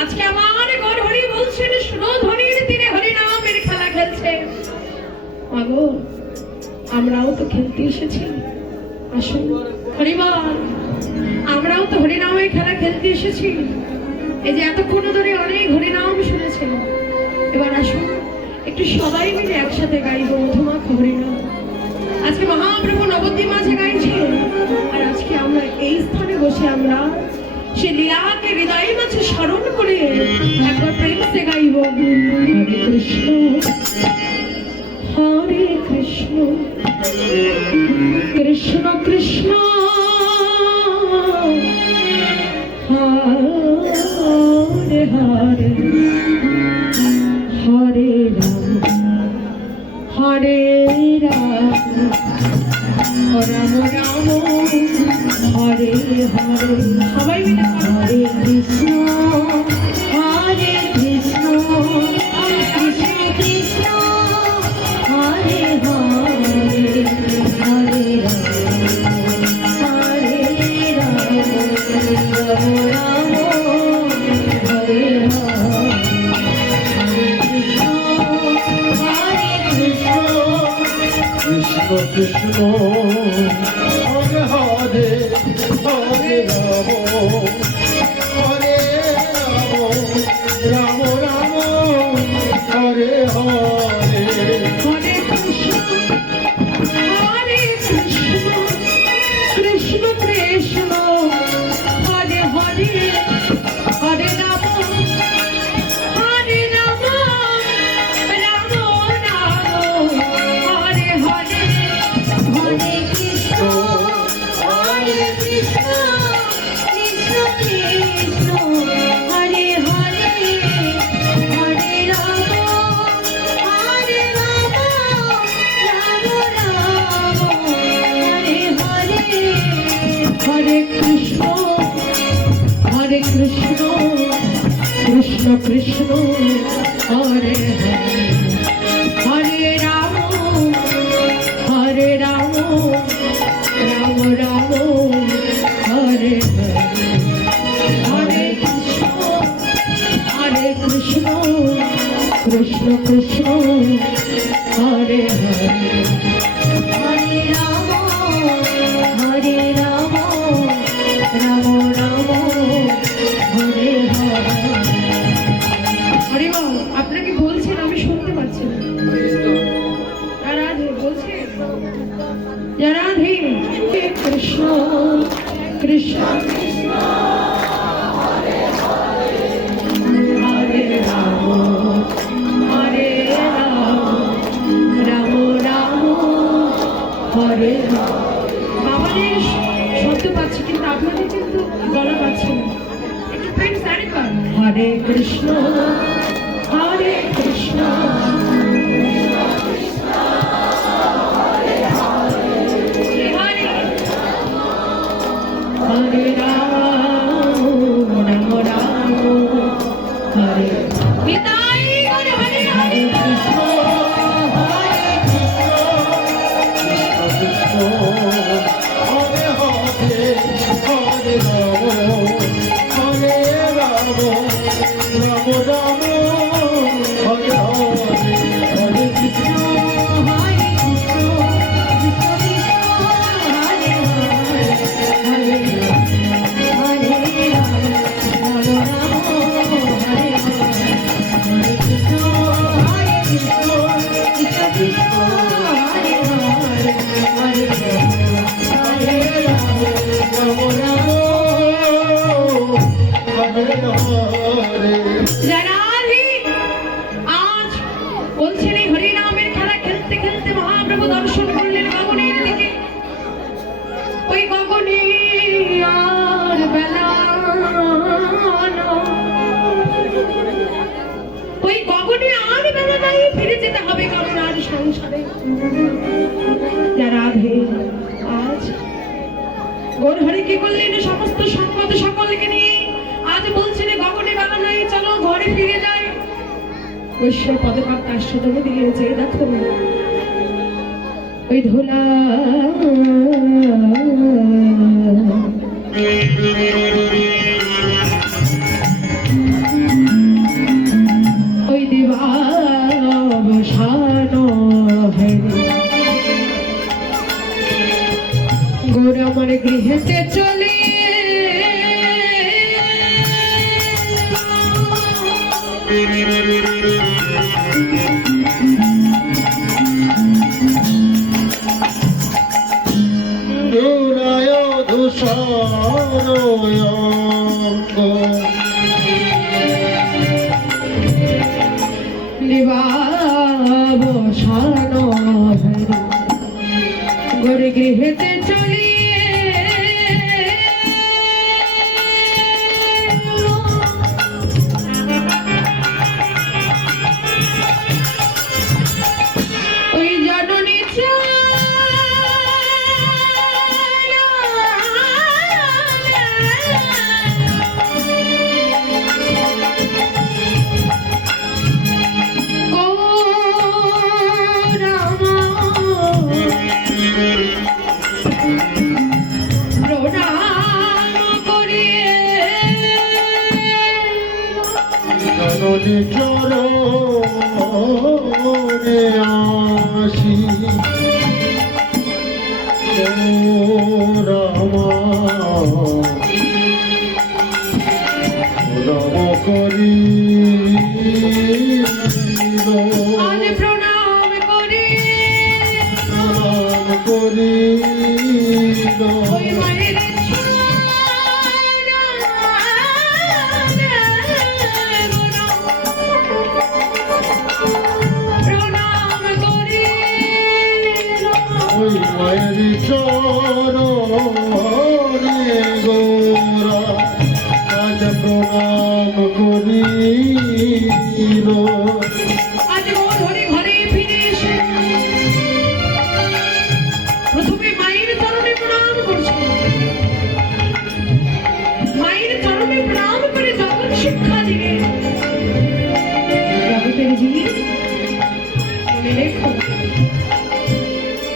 আজকে আমার ঘর হরি বলছেন সুরধনির তীরে হরিনামের খেলা খেলছে। মাগো আমরাও তো খেলতে এসেছি, আসুন হরিবার, আমরাও তো হরিনামের খেলা খেলতে এসেছি। এই যে এতক্ষণ ধরে অনেক হরিনাম শুনেছেন, এবার আসুন একটু সবাই মিলে একসাথে গাইব মধুমাখ হরিনাম। আজকে মহাপ্রভু নবদ্বীপ মাঝে গাইছে, আর আজকে আমরা এই স্থানে বসে আমরা সে লীলাকে হৃদয় মাঝে স্মরণ করে একবার প্রেম সে গাইব। হরে কৃষ্ণ হরে কৃষ্ণ কৃষ্ণ কৃষ্ণ হরে হরে হরে রাম হরে রাম রাম রাম হরে হরে। সবাই মিলে হরে কৃষ্ণ হরে কৃষ্ণ কৃষ্ণ কৃষ্ণ হরে হরে হরে রাম রাম রাম হরে কৃষ্ণ কৃষ্ণ হরে হরে হরে রাম হরে রাম রাম রাম হরে হরে। হরে কৃষ্ণ হরে কৃষ্ণ কৃষ্ণ কৃষ্ণ হরে হরে হরে রাম হরে রাম রাম রাম হরে হরে। হরে কৃষ্ণ হরে কৃষ্ণ কৃষ্ণ কৃষ্ণ হরে হরে হরে রাম হরে রাম রাম রাম হরে হরে। হরে কৃষ্ণ হরে কৃষ্ণ কৃষ্ণ কৃষ্ণ হরে হরে হরে রাম হরে রাম রাম রাম হরে হরে। হরে কৃষ্ণ হরে কৃষ্ণ কৃষ্ণ কৃষ্ণ হরে হরে হরে রাম হরে রাম রাম রাম হরে হরে। হরি বল, আপনাকে বলছেন আমি শুনতে পাচ্ছি না। রাধে বলছেন রাধে কৃষ্ণ কৃষ্ণ হরে রাম হরে রাম রাম রাম হরে হরে। বাবাদের শব্দ পাচ্ছি কিন্তু আপনাদের কিন্তু গলা পাচ্ছি না। একটু ফ্রেন্ডস আরেকবার হরে কৃষ্ণ হরে কৃষ্ণ হরে রাম রাম রাম হরে নিতাই হরে হরে হরে কৃষ্ণ হরে কৃষ্ণ কৃষ্ণ হরে হরে হরে রাম হরে রাম রাম রাম হরে হরে। হরে কৃষ্ণ হরে কৃষ্ণ কৃষ্ণ কৃষ্ণ হরে হরে হরে হরে রাম রাম রাম হরে হরে। হরে কৃষ্ণ হরে কৃষ্ণ কৃষ্ণ কৃষ্ণ হরে হরে হরে হরে রাম রাম রাম হরে হরে। রাধে আজ বলছেন এই হরিনামের খেলা খেলতে খেলতে মহাপ্রভু দর্শন করলেন গগনের দিকে। ওই গগনে আর বেলা ওই গগনে আর বেলা নাই, ফিরে যেতে হবে কারণ আর সংসারে। রাধে আজ গৌরহরি কি করলেন সমস্ত সম্পদ সকলকে নিয়ে আজ বলছেন গগনে বেলা নাই, চলো ঘরে ফিরে যাই। ঐশ্বর পদকার তার সদমে দিলেন যে দেখো ওই ধুলা ওই দিবাবসানো হইলে গোর আমার গৃহেতে চলে দুরায় ধূসরয়ঙ্গ দিবাবসানো হইলে গোর গৃহেতে চলে ওই জননী জননী চরণে আসি ও রামা রাম করি আরে প্রণাম করি রাম করি ওই মায়ের প্রণাম করি ওই মায়ের চরণে গোরা আজ প্রণাম করিল আজ ও ধরে ঘরে ফিরে এসে প্রথমে মায়ের চরণে প্রণাম করছে মায়ের চরণে প্রণাম করে জগৎ শিক্ষা দিলে জগতের জীব মনে রেখো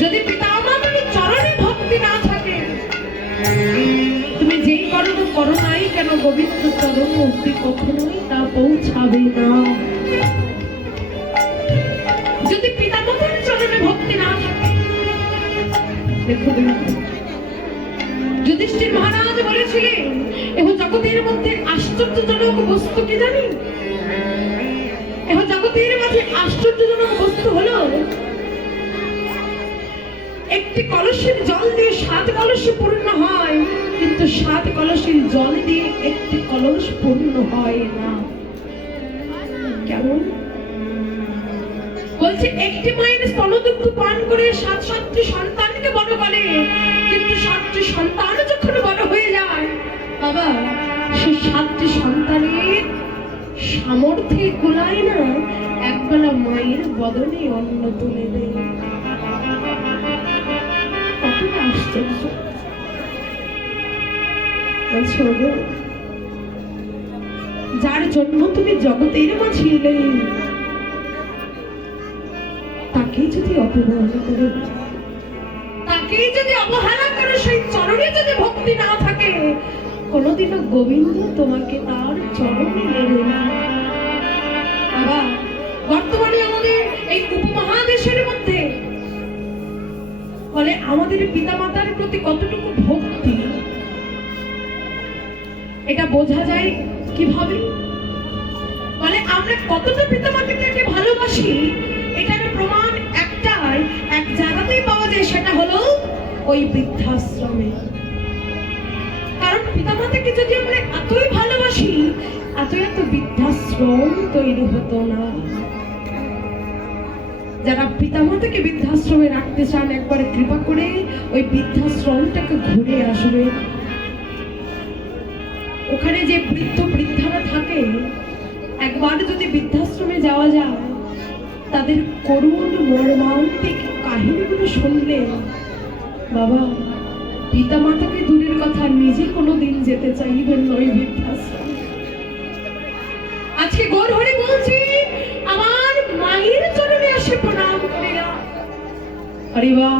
যদি পিতা মাতার চরণে ভক্তি না থাকে তুমি যেই কর্ম করো নাই কেন গোবিন্দ চরণ অব্দি কখনোই তা পৌঁছাবে না যদি পিতা মাতার চরণে ভক্তি না থাকে দেখো যুধিষ্ঠির মহারাজ বলেছিলেন এহ জগতের মধ্যে আশ্চর্যজনক বস্তু কি জানি এহ জগতের মাঝে আশ্চর্যজনক বস্তু হলো একটি কলসের জল দিয়ে 7 কলস পূর্ণ হয় কিন্তু 7 কলসের জল দিয়ে একটি কলস পূর্ণ হয় না কেমন বলছে একটি মায়ের স্তনদুগ্ধ পান করে 7টি সন্তানকে বড় করে কিন্তু 7টি সন্তান যখন বড় হয়ে যায় বাবা সেই 7টি সন্তানের সামর্থ্যে কুলায় না একবেলা মায়ের বদনে অন্ন তুলে দেয় কতটা আশ্চর্য বলছে ওগো যার জন্য তুমি জগতের মাঝে এলে তাকেই যদি অপমানা করো তাকেই যদি অবহেলা করো সেই চরণে যদি ভক্তি না থাকে কোনোদিনও গোবিন্দ তোমাকে তার চরণে নেবে না বাবা বর্তমানে আমাদের এই উপমহাদেশের মধ্যে বলে আমাদের পিতামাতার প্রতি কতটুকু ভক্তি এটা বোঝা যায় কিভাবে বলে আমরা কতটা পিতামাতাকে ভালোবাসি এটার প্রমাণ একটাই এক জায়গাতেই পাওয়া যায় সেটা হলো ওই বৃদ্ধাশ্রমে কারণ পিতামাতাকে যদি আমরা এতই ভালোবাসি এত বৃদ্ধাশ্রম তৈরি হতো না যারা পিতামাতাকে বৃদ্ধাশ্রমে রাখতে চান একবারে কৃপা করে ওই বৃদ্ধাশ্রমটাকে ঘুরে আসবে ওখানে যে বৃদ্ধ বৃদ্ধারা থাকে একবার যদি বৃদ্ধাশ্রমে যাওয়া যায় তাদের করুণ মর্মান্তিক কাহিনীগুলো শুনলে বাবা পিতামাতাকে দূরের কথা নিজে কোনোদিন যেতে চাইবেন নয় বৃদ্ধাশ্রম আজকে গৌর হরি বলছি আমার মায়ের চরণে এসে প্রণাম করিলাম হরিবা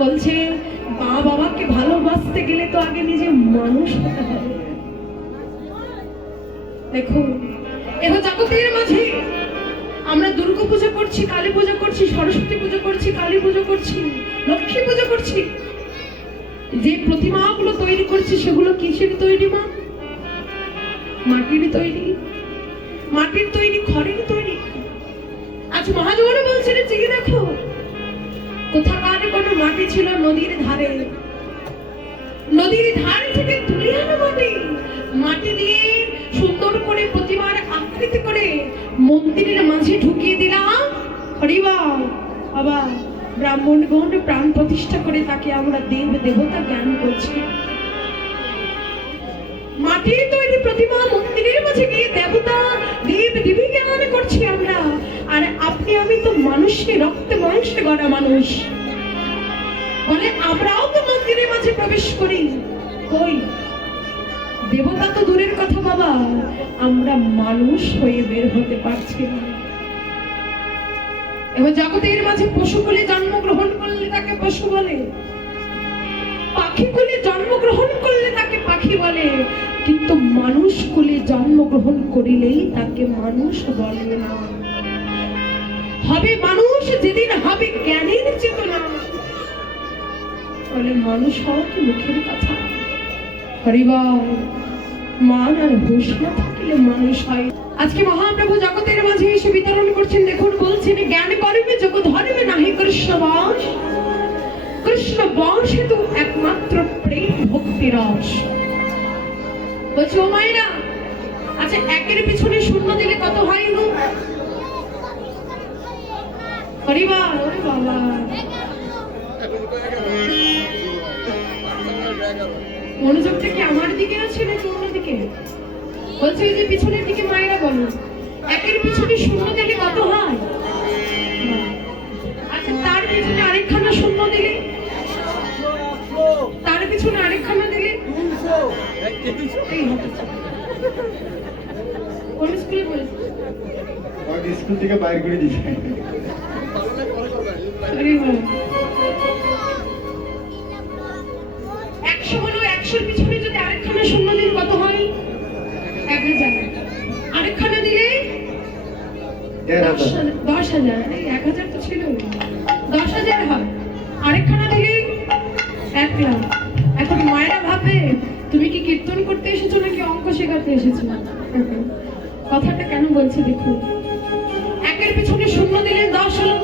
বলছে বা বাবাকে ভালোবাসতে গেলে তো আগে নিজে মানুষ হতে হবে। দেখো এখন জগতের মাঝে আমরা দুর্গা পুজো করছি, কালী পুজো করছি, সরস্বতী পুজো করছি, কালী পুজো করছি, লক্ষ্মী পুজো করছি। যে প্রতিমাগুলো তৈরি করছি সেগুলো কিসের তৈরি মা? মাটির তৈরি, মাটির তৈরি, খড়ের তৈরি। আজ মহাজন বলছেন চেয়ে দেখো, কোথাকার কোনো মাটি ছিল নদীর ধারে, নদীর ধার থেকে তুলে আনো মাটি, মাটি দিয়ে সুন্দর করে প্রতিমার আকৃতি করে মন্দিরের মাঝে ঢুকিয়ে দিলাম। হরিবা বাবা, ব্রাহ্মণগণ প্রাণ প্রতিষ্ঠা করে তাকে আমরা দেব দেবতা জ্ঞান করছি। মাটির তৈরি প্রতিমা মন্দিরের মাঝে গিয়ে দেবতা দেব দেবী জ্ঞান করছি আমরা। আর আপনি আমি তো মানুষকে রক্তে মাংসে গড়া মানুষ, বলে আমরাও তো মন্দিরের মাঝে প্রবেশ করি, কই দেবতা তো দূরের কথা বাবা, আমরা মানুষ হয়ে বের হতে পারছি না। এবার জগতের মাঝে পশুকুলে জন্মগ্রহণ করলে তাকে পশু বলে, পাখিকুলে জন্মগ্রহণ করলে তাকে পাখি বলে, কিন্তু মানুষ কুলে জন্মগ্রহণ করিলেই তাকে মানুষ বলে না। হবে মানুষ যেদিন হবে জ্ঞানের চেতনা, বলে মানুষ হওয়া কি মুখের কথা? হরিবল, মান আর হুঁশ না থাকলে মানুষ হয়। আজকে মহাপ্রভু জগতের মাঝে এসে বিতরণ করছেন। দেখুন বলছেন, জ্ঞান কর্মে জগৎ ধর্মে নাহি কৃষ্ণ বাস, কৃষ্ণ বাস হেতু একমাত্র প্রেম ভক্তি রস। বলছে ও মায়েরা, আচ্ছা একের পিছনে শূন্য দিলে কত হয় গো? হরিবল, ওরে বাবা, মনোযোগটা কি আমার দিকে আছে নাকি অন্যদিকে? বলছে এই যে পিছনের দিকে মায়েরা বলো, একের পিছনে শূন্য দিলে কত হয়? আচ্ছা তার পিছনে আরেকখানা শূন্য দিলে, তার পিছনে আরেকখানা দিলে এই হবে। কোন স্কুলে বলেছে? স্কুল থেকে বাইরে করে দিয়েছে। আরে বাবা, 100 হলো, 100 পিছনে যদি আরেকখানা শূন্য দিলে কত হয়? 1000। আরেকখানা দিলে 10,000। এই 1000 তো ছিল, 10,000 হয়। আরেকখানা দিলে 1 লাখ। এখন মায়েরা ভাবে তুমি কি কীর্তন করতে এসেছো নাকি অঙ্ক শেখাতে এসেছো? কথাটা কেন বলছে দেখুন, একের পিছনে শূন্য দিলে 10 হলো,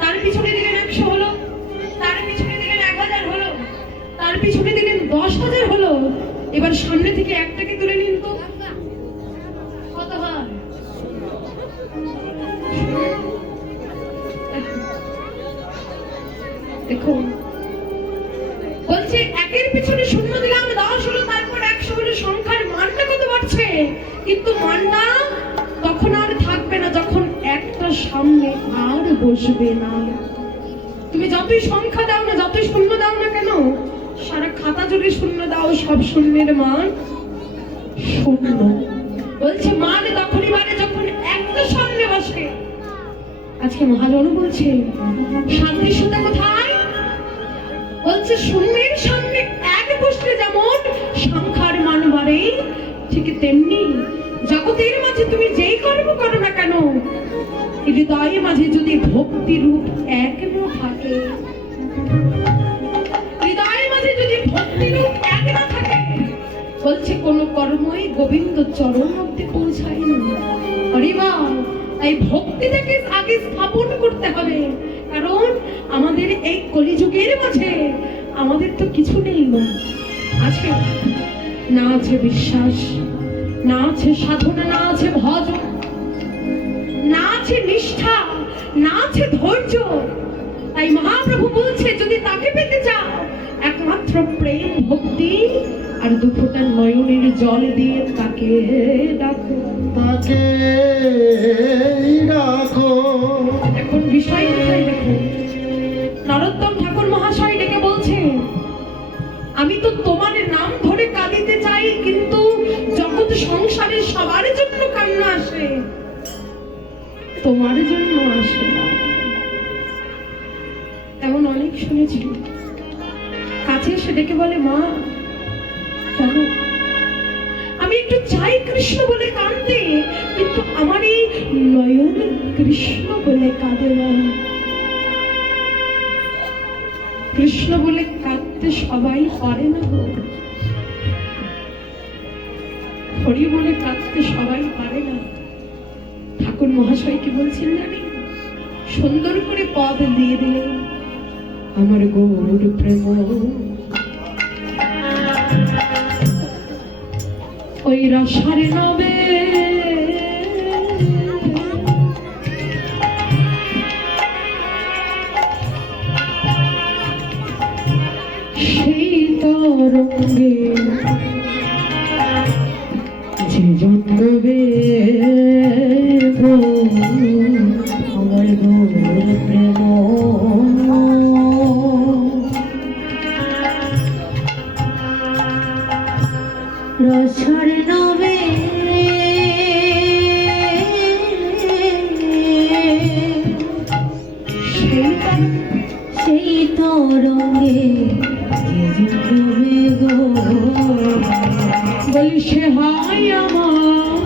তার পিছনে দিলেন 100 হলো, তার পিছনে দিলেন 1000 হলো, তার পিছনে দিলেন 10,000 হলো। এবার সামনে থেকে একটাকে তুলে নিন তো, কত হয়? দেখুন বলছে একের পিছনে শূন্য দিলাম 10 হলো, তারপর 100 হলো, সংখ্যার মানটা কত বাড়ছে, কিন্তু মানটা তখন আর থাকবে না যখন একটা সামনে আর বসবে না। তুমি যতই সংখ্যা দাও না, যতই শূন্য দাও না কেন, সারা খাতা জুড়ে শূন্য দাও, সব শূন্যের মান শূন্য। বলছে মান তখনই বাড়ে যখন একটা সামনে বসে। আজকে মহাজন বলছে সাদৃশ্যতা কোথায়? বলছে শূন্যের সামনে এক বসলে যেমন সংখ্যার মান বাড়ে, ঠিক তেমনি জগতের মাঝে তুমি যেই কর্ম করো না কেন, হৃদয়ের মাঝে যদি ভক্তি রূপ এক না থাকে, হৃদয়ের মাঝে যদি ভক্তি রূপ এক না থাকে, বলছে কোন কর্মই গোবিন্দ চরণ অবধি পৌঁছায় না। হরিবল, এই ভক্তিটাকে আগে স্থাপন করতে হবে, কারণ আমাদের এই কলিযুগের মাঝে আমাদের তো কিছু নেই না। আছে না, আছে বিশ্বাস, না আছে সাধনা, না আছে ভজন, না আছে নিষ্ঠা, না আছে ধৈর্য। তাই মহাপ্রভু বলছে যদি তাকে পেতে চাও, একমাত্র প্রেম ভক্তি আর দুফোঁটা নয়নের জল দিয়ে তাকে ডাকো, তাকে ডাকো। এখন বিষয় কোথায় দেখো, নরোত্তম ঠাকুর মহাশয় ডেকে বলছে আমি তো তোমার নাম ধরে কাঁদিতে চাই, কিন্তু জগৎ সংসারে সবার জন্য কান্না আসে, তোমার জন্য আসে না। এমন অনেক শুনেছি। কাছে এসে ডেকে বলে, মা জানো আমি একটু চাই কৃষ্ণ বলে কাঁদতে, কিন্তু আমার এই নয়ন কৃষ্ণ বলে কাঁদে না। কৃষ্ণ বলে কাঁদতে সবাই পারে না গো, হরি বলে কাঁদতে সবাই পারে না। ঠাকুর মহাশয় কি বলছেন জানি, সুন্দর করে পদ দিয়ে দিলেন, আমার গৌর প্রেম ওই রসারে নবে সেই তরঙ্গে যে জন্মবে আমার গৌর প্রেম রসার নবে সেই তরঙ্গে যে জন্মবে গো, বলি সে হাই আমার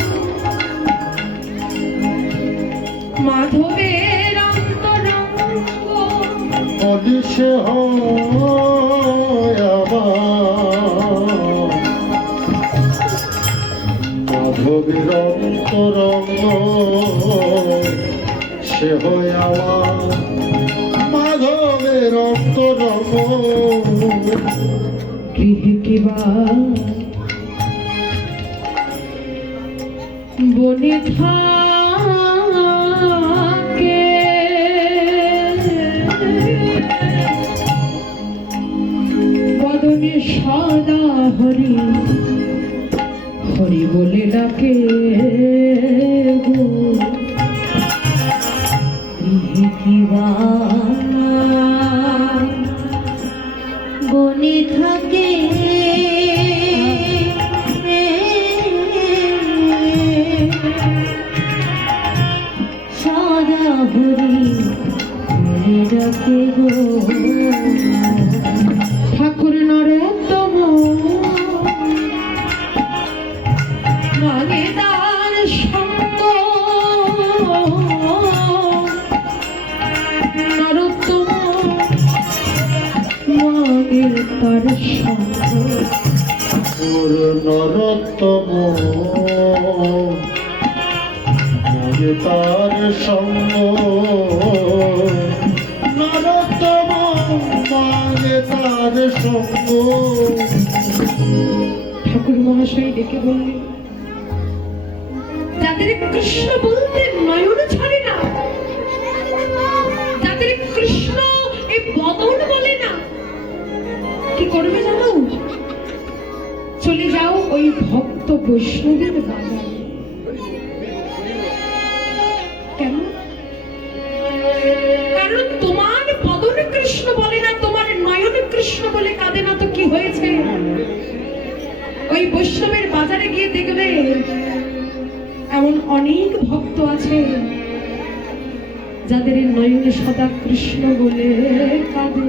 মাধবের অন্তরঙ্গ, অদিশে হয় আমার মাধবীর অন্তরঙ্গ, সে হয় আমার মাধবের অন্তরঙ্গ। গৃহে কিবা বনে থাকে, বদনে সদা হরি হরি বলে ডাকে গো, গৃহে কিবা বনে থাকে সদা হরি বলে ডাকে গো, ঠাকুর নরোত্তম মানে তার সঙ্গ, নরোত্তম মানে তার সঙ্গ, মোর নরোত্তম মোরে তার সঙ্গ, নরোত্তম মোরে তার সঙ্গ। ঠাকুর মহাশয় ডেকে বললেন, যাদের কৃষ্ণ বলতে নয়ন ছাড়ে না, যাদের কৃষ্ণ এই বদন বলে না, কি করবে জানো? চলে যাও ওই ভক্ত বৈষ্ণবের বাজারে। কেন? কারণ তোমার বদন কৃষ্ণ বলে না, তোমার নয়ন কৃষ্ণ বলে কাঁদে না, তো কি হয়েছে? ওই বৈষ্ণবের বাজারে গিয়ে দেখবে এমন অনেক ভক্ত আছে যাদের নয়নে সদা কৃষ্ণ বলে কাঁদে।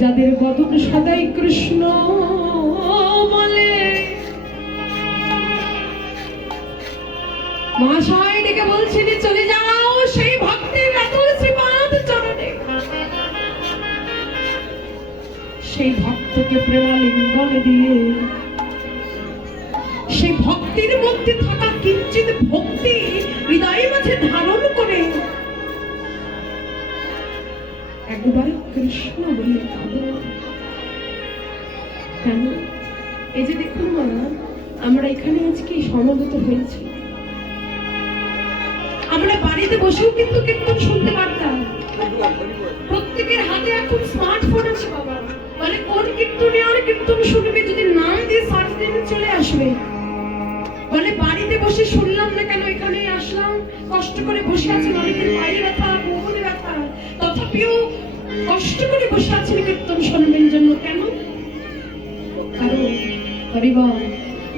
যাদের বদন সদাই কৃষ্ণ বলে, মহাশয় ডেকে বলছেন, চলে যাও সেই ভক্তের রাতুল শ্রীপাদ চরণে, সেই ভক্তকে প্রেমালিঙ্গন দিয়ে, সেই ভক্তির মধ্যে থাকা কিঞ্চিত ভক্তি হৃদয়ের মাঝে ধারণ করে একবার কৃষ্ণ বলে কাঁদো। কেন? এই যে দেখুন মা, আমরা এখানে আজকে সমবেত হয়েছি, আমরা বাড়িতে বসেও কিন্তু কীর্তন শুনতে পারতাম। প্রত্যেকের হাতে এখন স্মার্টফোন আছে বাবা, মানে কোন কীর্তনে আর কীর্তন শুনবে যদি নাম দিয়ে সার্চ দিলে চলে আসবে। বলে বাড়িতে বসে শুনলাম না কেন, এখানে আসলাম, কষ্ট করে বসে আছেন, অনেকের পায়ে ব্যথা, কোমরে ব্যথা, তথাপিও কষ্ট করে বসে আছেন কীর্তন শুনবেন জন্য। কেন? কারণ হরিবল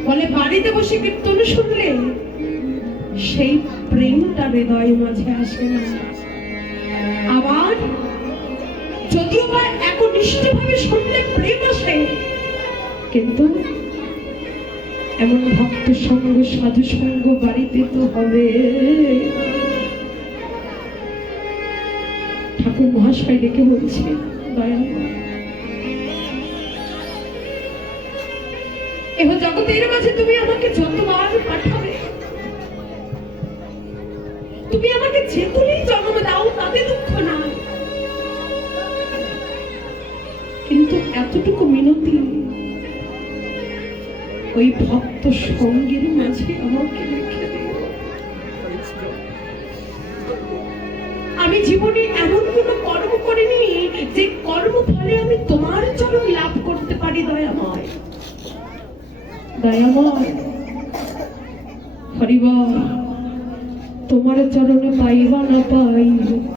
বলে বাড়িতে বসে কীর্তন শুনলে সেই প্রেমটা হৃদয়ের মাঝে আসে না। আবার যদিও বা একনিষ্ঠভাবে শুনলে প্রেম আসে, কিন্তু এমন ভক্ত সঙ্গ সাধু সঙ্গ বাড়িতে তো হবে। ঠাকুর মহাশয় ডেকে বলছে, দয়াল এহ জগতের মাঝে তুমি আমাকে যতবার পাঠাবে, তুমি আমাকে যে তুলেই জন্ম দাও তাতে দুঃখ নাই, কিন্তু এতটুকু মিনতি ওই ভক্ত সঙ্গের মাঝে আমাকে রেখে দিও। আমি জীবনে এমন কোন কর্ম করিনি যে কর্ম ফলে আমি তোমার চরণ লাভ করতে পারি। দয়াময় দয়াময় হরিবল, তোমার চরণে পাইবা না পাই